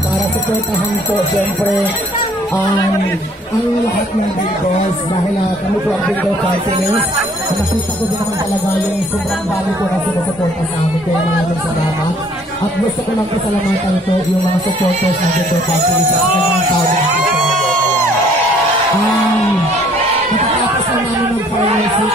Para supportahan po siyempre ang lahat ng Bigos dahil kami po ang Bigo Party List. Nakita ko din naman talaga yung sobrang bali po na sumusuporta sa amin. Kaya maraming salamat. At gusto ko lang pasalamatan po yung mga supporters ng Bigo Party List at mga tao na dito. Natatapos na namin ng COC.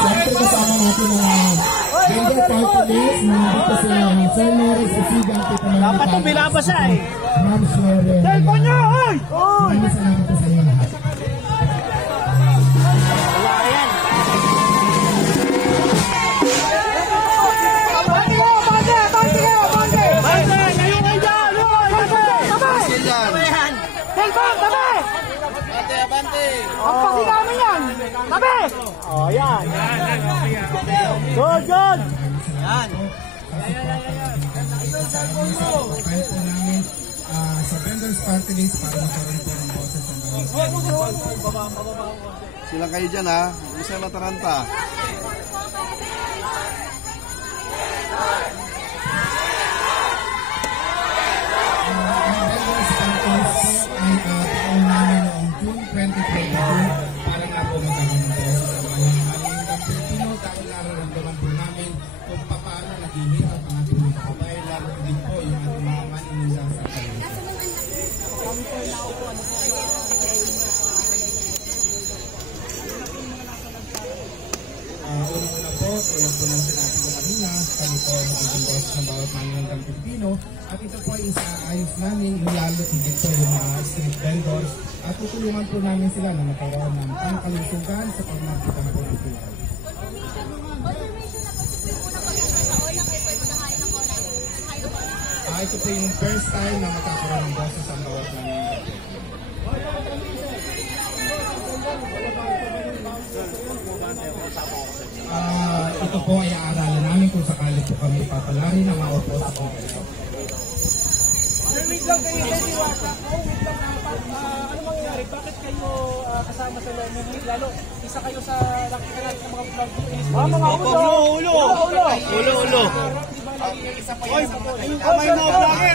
Siyempre kasama natin ang Bigo Party List na dito sila Sir Norris Esigante pa naman. Dapat itong binabasa eh. Ma'am Sharon. Cellphone nyo! Oy! Maraming salamat po sa inyo lahat. Wala yan. Ang pasigami yan! Tabi! O, yan! Good, good! Yan! Kahit po namin sa Vendors Party List para magkaroon po ng boses ng Sila kayo dyan ha, isa Mataranta. Vendors Party List ay taon namin noong June 2022 para nga po magkaroon ng boses ng mga Manindang Pilipino dahil nararamdaman po namin kung paano naghihirap ang ating mga kabayan, lalo din po yung ating mga Manindang sa kayo. Unang-una po, tulad po ng sinabi ko kanina, kami po magiging boss ng bawat Manindang Pilipino at ito po ay isaayos namin lalo higit po yung mga street vendors at tutulungan po namin sila na magkaroon ng pangkalusugan sa pagmagitan po ng buhay. Ito po yung first time na magkakaroon ng boses ang bawat Manindang Pilipino. Ito po ay aaralan namin kung sakali po kami papalarin na maupo sa Kongreso. Sir, wait lang kayo sa Diwata. Wait lang dapat. Ano mangyayari? Bakit kayo kasama sa Learning League? Lalo, isa kayo sa nakita natin ng mga vlog nyo. Mga ulo! Ulo! Oy, yung kamay mo!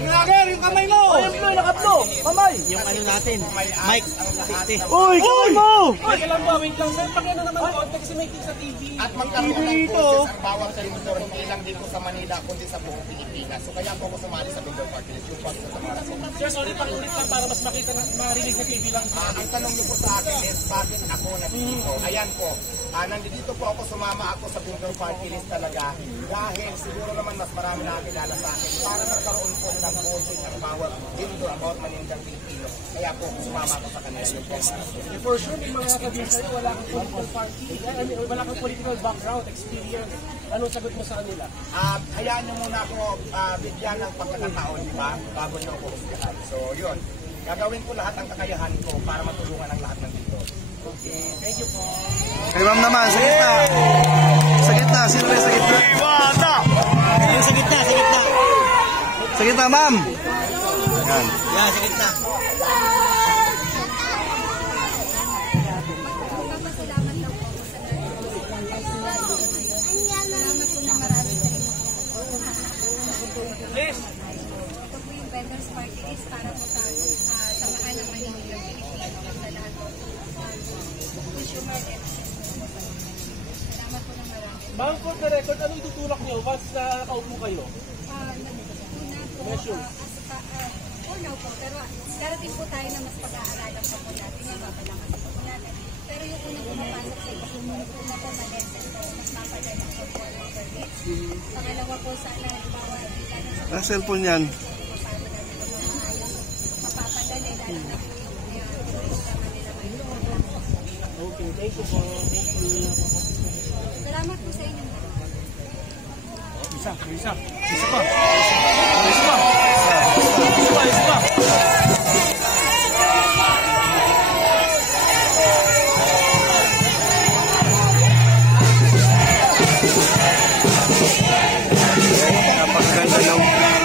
Vlogger! Yung kamay mo! Oy, yung flow! Naka-flow! Kamay! Yung ano natin, mic. Uy! Kamay mo! Wait lang ba? Wait lang. Sir, pakina naman ko. Kasi may sa TV. At magkaroon ng boses ang bawat servidor, hindi lang dito sa Manila, kundi sa buong Pilipinas. So kaya po ako sumali sa Bigo Party List, yung pagkita sa Marathon. Sir, sorry, pakulit lang para mas makita na marinig sa TV lang. Ang tanong niyo po sa akin is, bakit ako nandito? Ayan po, nandito po ako, sumama ako sa Bigo Party List talaga. Dahil siguro naman mas marami na kilala sa akin para magkaroon po ng boses ang bawat Bigo about Manindang Pilipino. Kaya po, sumama ako sa kanila. For sure, may mga sabihin sa'yo, wala kang political party, wala kang political background, experience. Anong sagot mo sa kanila? Hayaan niyo muna ako bigyan ng pagkakataon, di ba? Bago niyo ako husgahan. So, yun. Gagawin ko lahat ang kakayahan ko para matulungan ang lahat ng dito. Okay, thank you po. Kay ma'am naman, sa gitna. Sa gitna, sino ba sa gitna? Iwata! Sa gitna, sa gitna. Sa gitna, ma'am. Yan. Yan, sa gitna. Please. Ito po yung Vendors Party List para po sa samahan ng Manindang Pilipino sa lahat po. Consumer and salamat po ng marami. Ma'am, for the record, ano itutulak niyo once nakaupo kayo? Measures. Una po, pero darating po tayo na mas pag-aaralan pa po natin, yung mapalakas pa po natin. Pero yung unang pumapasok sa ito, una po malesen po, mas mapadala po po ng service. Pangalawa po, sana bawal Ang cellphone yan. mapapadali, lalo na po yung Okay, thank you po. Thank you. salamat po sa inyo. Isa pa. Isa pa.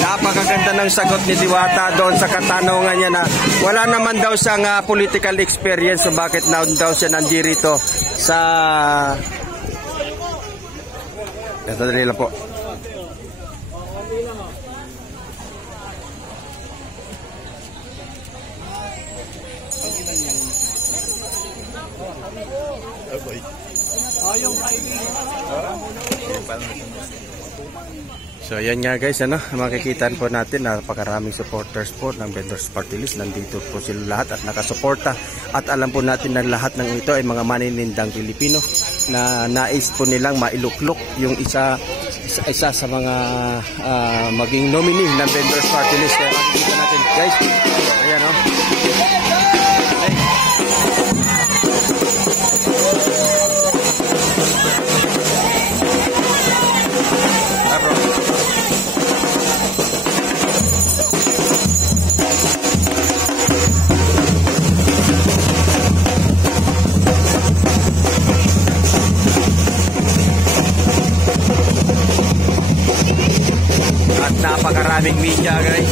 Napakaganda ng sagot ni Diwata doon sa katanungan niya na wala naman daw siyang political experience, so bakit na daw siya nandito sa... Ito nila po. So yan nga guys, makikita po natin napakaraming supporters po ng Vendors Party List. Nandito po sila lahat at nakasuporta, at alam po natin na lahat ng ito ay mga maninindang Pilipino na nais po nilang mailuklok yung isa sa mga maging nominee ng Vendors Party List. Kaya makikita natin guys, ayan o. At napakaraming media guys.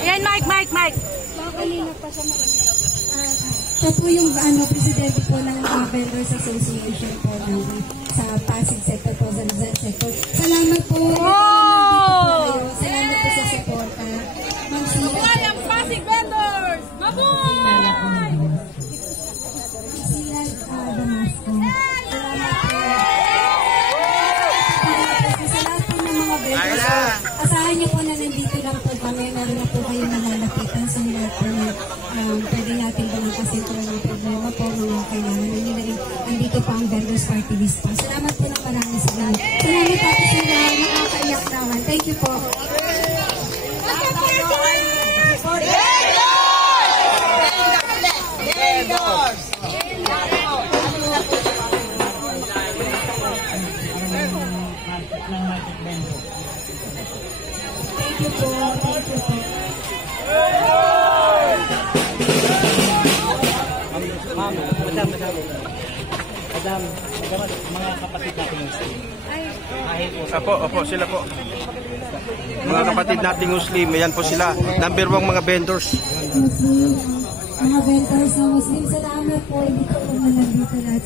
Ayan, Mike. Kanina pa siya siya po yung presidente po ng Vendors Association po sa Pasig Sector po, sa Rizal Sector. Salamat po. Salamat po sa suporta. Mabuhay ang Pasig Vendors! Mabuhay! Siyan Damasco. Sa lahat po ng mga vendors, asahan niyo po na nandito lang po kami. Meron na po kayo nalalapitan sa lahat po na pwede natin ba ng kasentro ng problema po, mga kailangan nyo na rin. Andito po ang Vendors Party List po. Salamat po ng marami sa lahat. Salamat po sila. Nakakaiyak naman. Thank you po. Madam, mga kapatid natin Muslim. Opo, sila po. Mga kapatid nating Muslim, ayan po sila. Number 1 mga vendors. Muslim, mga vendors na Muslim, salamat po. Hindi ko po na nandito lahat.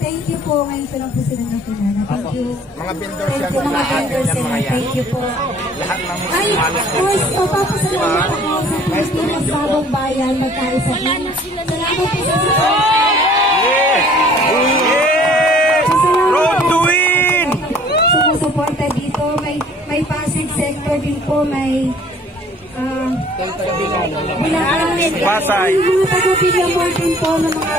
Thank you po. Ngayon ko lang po sila nakilala. Thank you. Mga vendors yan, Mga vendors yan. Thank you po. lahat ng Ay, papasalamat ako sa Pilipinas Sabong Bayan. Magkaisa din. Salamat po sa Road to win! sumusuporta dito. May Pasig Sector din po. May Pasay. Mga taga-Bilamor din po ng mga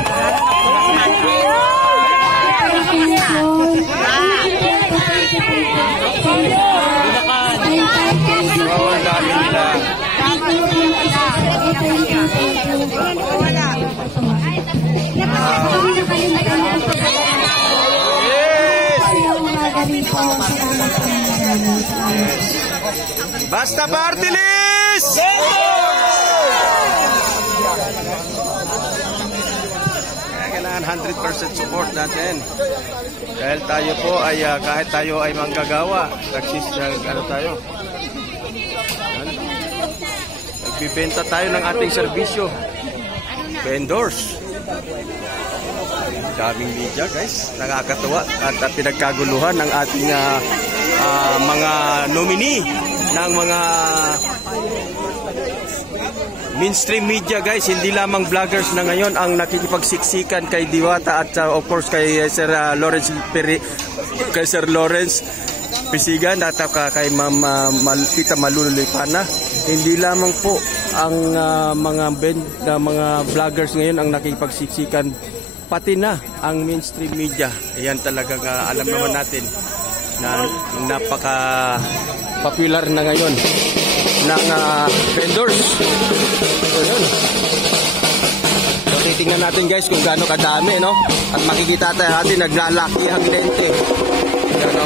Basta Party List! Kailangan 100% support natin. Dahil tayo po ay kahit tayo ay manggagawa, tayo. Nagbibenta tayo ng ating serbisyo. Vendors. Daming media guys, nakakatuwa at pinagkaguluhan ng ating mga nominee ng mga mainstream media guys, hindi lamang vloggers na ngayon ang nakikipagsiksikan kay Diwata at of course kay Sir Lawrence Pisigan at kay Ma'am Tita Malulipana. Hindi lamang po ang mga vloggers ngayon ang nakipagsiksikan, pati na ang mainstream media. Ayan talagang alam naman natin na napaka popular na ngayon ng vendors. So yun. So titingnan natin guys kung gaano kadami, no? At makikita natin naglalaki ang lente. Ayan, no?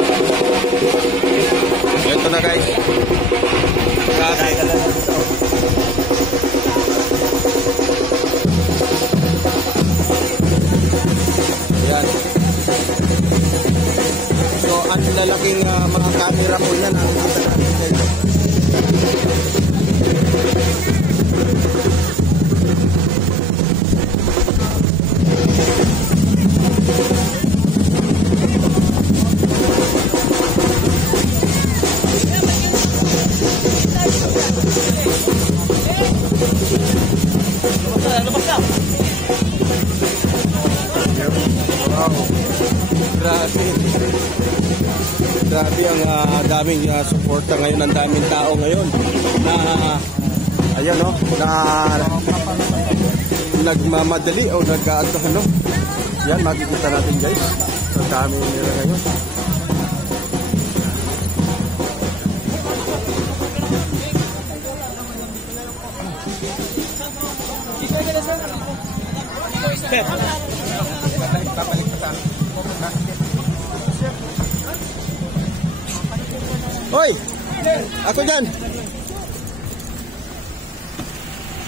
Ito na guys. Grabe. Ayan. So ang lalaking mga camera po yan ang nakita natin guys. Grabe ang daming suporta ngayon, ang daming tao ngayon na ayan no, na nagmamadali o ano. Yan makikita natin guys. Ang daming nila ngayon. Hoy! Ako dyan!